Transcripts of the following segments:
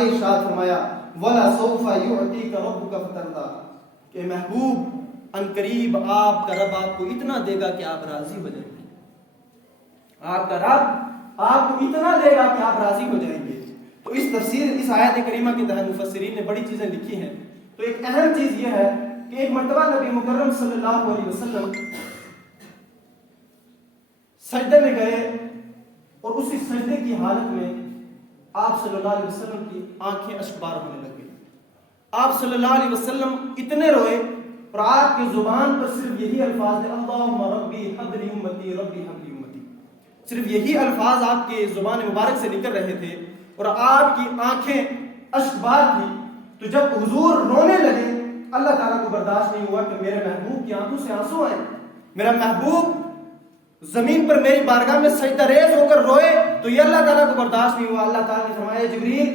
ارشاد فرمایا وَلَا سَوْفَ يُعْطِيكَ رَبُّكَ فَتَرْضَىٰ کہ محبوب ان قریب آپ کا رب آپ کو اتنا دے گا کہ آپ راضی ہو جائیں گے. آپ کا رب آپ کو اتنا دے گا کہ آپ راضی ہو جائیں گے. تو اس تفسیر اس آیت کریمہ کے تحت مفسرین نے بڑی چیزیں لکھی ہیں. تو ایک اہم چیز یہ ہے کہ ایک مرتبہ نبی مکرم صلی اللہ علیہ وسلم سجدے میں گئے اور اسی سجدے کی حالت میں آپ صلی اللہ علیہ وسلم کی آنکھیں اشکبار ہونے لگ گئی. آپ صلی اللہ علیہ وسلم اتنے روئے اور آپ کی زبان پر صرف یہی الفاظ تھے اللہم ربی حب لی امتی ربی حب لی امتی. صرف یہی الفاظ آپ کی زبان مبارک سے نکل رہے تھے اور آپ کی آنکھیں اشکبار تھی. تو جب حضور رونے لگے اللہ تعالیٰ کو برداشت نہیں ہوا کہ میرے محبوب کی آنکھوں سے آنسو آئے. میرا محبوب زمین پر میری بارگاہ میں سجدہ ریز ہو کر روئے تو یہ اللہ تعالیٰ کو برداشت نہیں ہوا. اللہ تعالیٰ نے فرمایا جبریل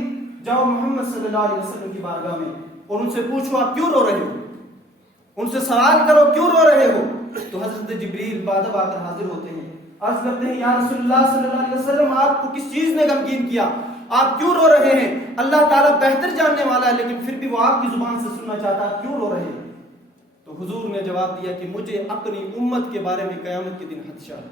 جاؤ محمد صلی اللہ علیہ وسلم کی بارگاہ میں اور ان سے پوچھو آپ کیوں رو رہے ہو, ان سے سوال کرو کیوں رو رہے ہو. تو حضرت جبریل بادب آ کر حاضر ہوتے ہیں, عرض کرتے ہیں یا رسول اللہ صلی اللہ علیہ وسلم آپ کو کس چیز نے غمگین کیا, آپ کیوں رو رہے ہیں؟ اللہ تعالیٰ بہتر جاننے والا ہے لیکن پھر بھی وہ آپ کی زبان سے سننا چاہتا ہے کیوں رو رہے ہیں. تو حضور نے جواب دیا کہ مجھے اپنی امت کے بارے میں قیامت کے دن خدشہ ہے.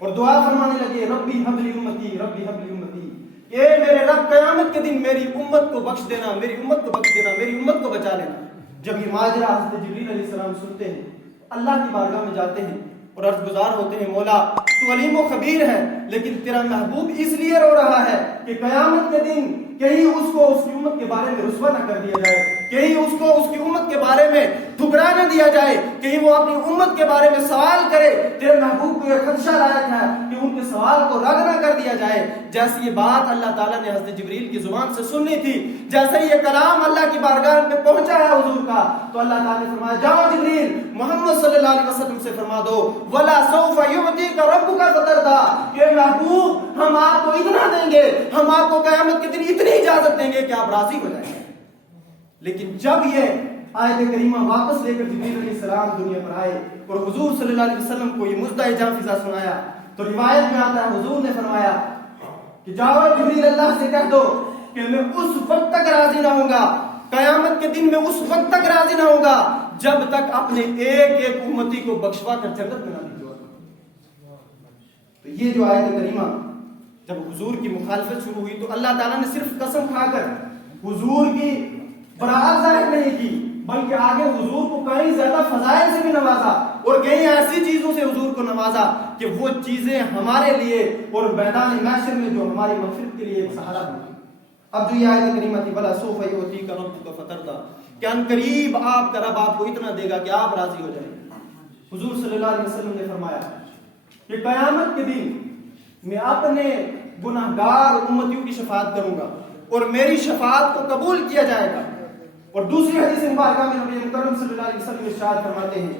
اور دعا فرمانے لگے ربی حب لی امتی ربی حب لی امتی, کہ میرے رب قیامت کے دن میری امت کو بخش دینا, میری امت کو بخش دینا, میری امت کو بچا لینا. جب یہ ماجرا حضرت جبریل علیہ السلام سنتے ہیں اللہ کی بارگاہ میں جاتے ہیں اور عرض گزار ہوتے ہیں مولا تو علیم و خبیر ہے لیکن تیرا محبوب اس لیے رو رہا ہے کہ قیامت کے دن کہیں اس کو اس کی امت کے بارے میں رسوا نہ کر دیا جائے, کہیں اس کو اس کی امت کے بارے میں ٹھکرا نہ دیا جائے, کہیں وہ اپنی امت کے بارے میں سوال کرے. تیرے محبوب کو یہ خدشہ لائق ہے کہ ان کے سوال کو رد نہ کر دیا جائے. جیسی یہ بات اللہ تعالیٰ نے حضرت جبریل کی زبان سے سننی تھی, جیسے یہ کلام اللہ کی بارگاہ میں پہنچا ہے حضور کا, تو اللہ تعالیٰ نے فرمایا جاؤ جبریل محمد صلی اللہ علیہ وسلم سے فرما دو وَلَا سَوْفَ يُعْطِيكَ رَبُّكَ فَتَرْضَىٰ کہ محبوب ہم آپ کو اتنا دیں گے, ہم آپ کو قیامت کے دن اتنی اجازت دیں گے کہ آپ راضی ہو جائیں گے. لیکن جب یہ آیت کریمہ واپس لے کر جبریل علیہ السلام دنیا پر آئے اور حضور صلی اللہ علیہ وسلم کو یہ مزدہ جاں فضا سنایا تو روایت میں آتا ہے حضور نے فرمایا کہ جاؤ جبریل اللہ سے کہہ دو کہ میں اس وقت تک راضی نہ ہوں گا, قیامت کے دن میں اس وقت تک راضی نہ ہوں گا جب تک اپنے ایک ایک امتی کو بخشوا کر جنت میں نہ بھیجوا. تو یہ جو آیت کریمہ جب حضور کی مخالفت شروع ہوئی تو اللہ تعالیٰ نے صرف قسم کھا کر حضور کی براءت ظاہر نہیں کی بلکہ آگے حضور کو کئی زیادہ فضائل سے بھی نوازا اور کئی ایسی چیزوں سے حضور کو نوازا کہ وہ چیزیں ہمارے لیے اور میدان محشر میں جو ہماری مغفرت کے لیے ایک سہارا ہوگی. اب جو یہ آیت کریمہ تھی وَلَا سَوْفَ يُعْطِيكَ رَبُّكَ فَتَرْضَىٰ کہ ان قریب آپ کا رب آپ کو اتنا دے گا کہ آپ راضی ہو جائیں. حضور صلی اللہ علیہ وسلم نے فرمایا کہ قیامت کے دن میں اپنے گناہگار امتیوں کی شفاعت کروں گا اور میری شفاعت کو قبول کیا جائے گا. اور دوسری حدیث مبارکہ میں نبی مکرم صلی اللہ علیہ وسلم ارشاد فرماتے ہیں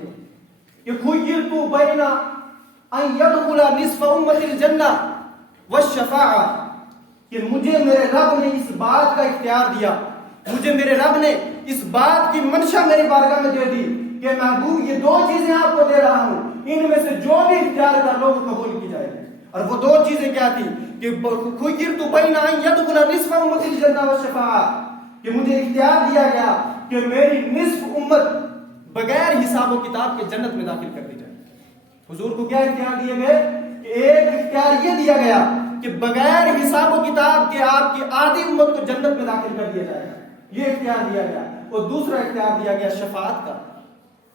کہ خُيِّرْتُ بَيْنَ أَن يَدْخُلَ نِصْفَ أُمَّتِ الْجَنَّةِ وَالشَّفَاعَةِ کہ مجھے میرے رب نے اس بات کا اختیار دیا, مجھے میرے رب نے اس بات کی منشا میری بارگاہ میں دے دی کہ محبوب یہ دو چیزیں آپ کو دے رہا ہوں, ان میں سے جو بھی اختیار کر لو وہ قبول کی جائے گی. اور وہ دو چیزیں کیا تھی کہ خُيِّرْتُ بَيْنَ أَن يَدْخُلَ نِصْفَ أُمَّتِ الْجَنَّةِ وَالشَّفَاعَةِ کہ مجھے اختیار دیا گیا کہ میری نصف امت بغیر حساب و کتاب کے جنت میں داخل کر دی جائے. حضور کو کیا اختیار دیے گئے کہ ایک اختیار یہ دیا گیا کہ بغیر حساب و کتاب کے آپ کی آدھی امت کو جنت میں داخل کر دیا جائے گا, یہ اختیار دیا گیا. اور دوسرا اختیار دیا گیا شفاعت کا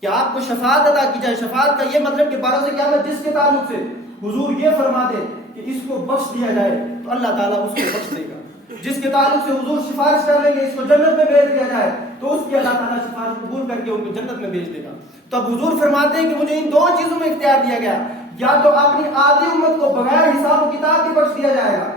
کہ آپ کو شفاعت ادا کی جائے. شفاعت کا یہ مطلب کہ بروز قیامت جس کے تعلق سے حضور یہ فرما دے کہ اس کو بخش دیا جائے تو اللہ تعالیٰ اس کو بخش دے گا. جس کے تعلق سے حضور سفارش کر لیں گے اس کو جنت میں بھیج دیا جائے تو اس کی اللہ تعالیٰ سفارش قبول کر کے ان کو جنت میں بھیج دے گا. تب حضور فرماتے ہیں کہ مجھے ان دو چیزوں میں اختیار دیا گیا, یا تو اپنی آدھی امت کو بغیر حساب و کتاب کے بخش دیا جائے گا,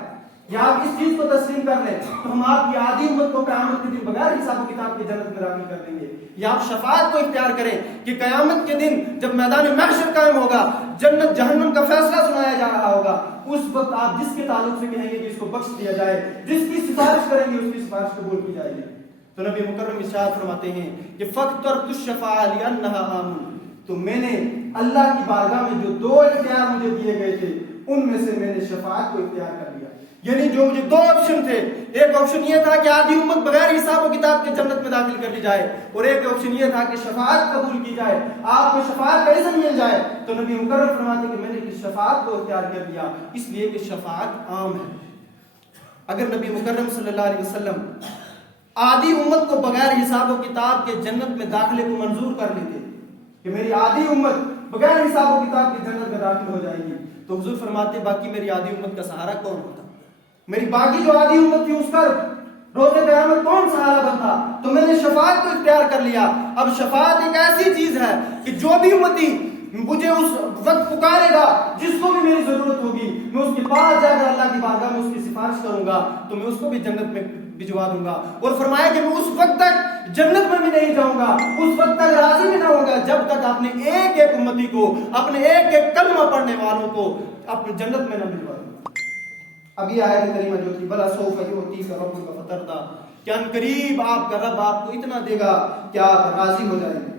یا آپ اس چیز کو تسلیم کر لیں تو ہم آپ کی آدھی امت کو قیامت کے دن بغیر حساب و کتاب کے جنت میں داخل کر دیں گے. یا آپ شفاعت کو اختیار کریں کہ قیامت کے دن جب میدان محشر قائم ہوگا, جنت جہنم کا فیصلہ سنایا جا رہا ہوگا, اس وقت آپ جس کے تعلق سے کہیں گے کہ اس کو بخش دیا جائے, جس کی سفارش کریں گے اس کی سفارش قبول کی جائے گی. تو نبی مکرم ارشاد فرماتے ہیں کہ فَاخْتَرْتُ الشَّفَاعَةَ لِأَنَّهَا آمُنُ تو میں نے اللہ کی بارگاہ میں جو دو اختیار مجھے دیے گئے تھے ان میں سے میں نے شفاعت کو اختیار کر لیا. یعنی جو مجھے دو آپشن تھے، ایک آپشن یہ تھا کہ آدھی امت بغیر حساب و کتاب کے جنت میں داخل کر دی جائے، اور ایک آپشن یہ تھا کہ شفاعت قبول کی جائے، آپ کو شفاعت کا اذن مل جائے۔ تو نبی مکرم فرماتے کہ میں نے اس شفاعت کو اختیار کر دیا، اس لیے کہ شفاعت عام ہے۔ اگر نبی مکرم صلی اللہ علیہ وسلم آدھی امت کو بغیر حساب و کتاب کے جنت میں داخلے کو منظور کر لیتے کہ میری آدھی امت بغیر حساب و کتاب کی جنت میں داخل ہو جائے گی، تو حضور فرماتے باقی میری آدھی امت کا سہارا کون ہوتا؟ میری باقی جو آدھی امت تھی اس کا روز قیامت کون سہارا بنتا؟ تو میں نے شفاعت کو اختیار کر لیا۔ اب شفاعت ایک ایسی چیز ہے کہ جو بھی امتی مجھے اس وقت پکارے گا، جس کو بھی میری ضرورت ہوگی، میں اس کے پاس جا کر اللہ کی بارگاہ میں اس کی سفارش کروں گا تو میں اس کو بھی جنت میں بھجوا دوں گا۔ اور فرمایا کہ میں اس وقت تک جنت میں بھی نہیں جاؤں گا، اس وقت تک راضی بھی نہ ہوں گا جب تک اپنے ایک ایک امتی کو، اپنے ایک ایک کلمہ پڑھنے والوں کو اپنے جنت میں نہ بھجوا دوں گا۔ ابھی آیت کریمہ جو تھی بلا سوف یؤتیک ربک فترضی، کہ ان قریب آپ کا رب آپ کو اتنا دے گا کہ آپ راضی ہو جائیں گے۔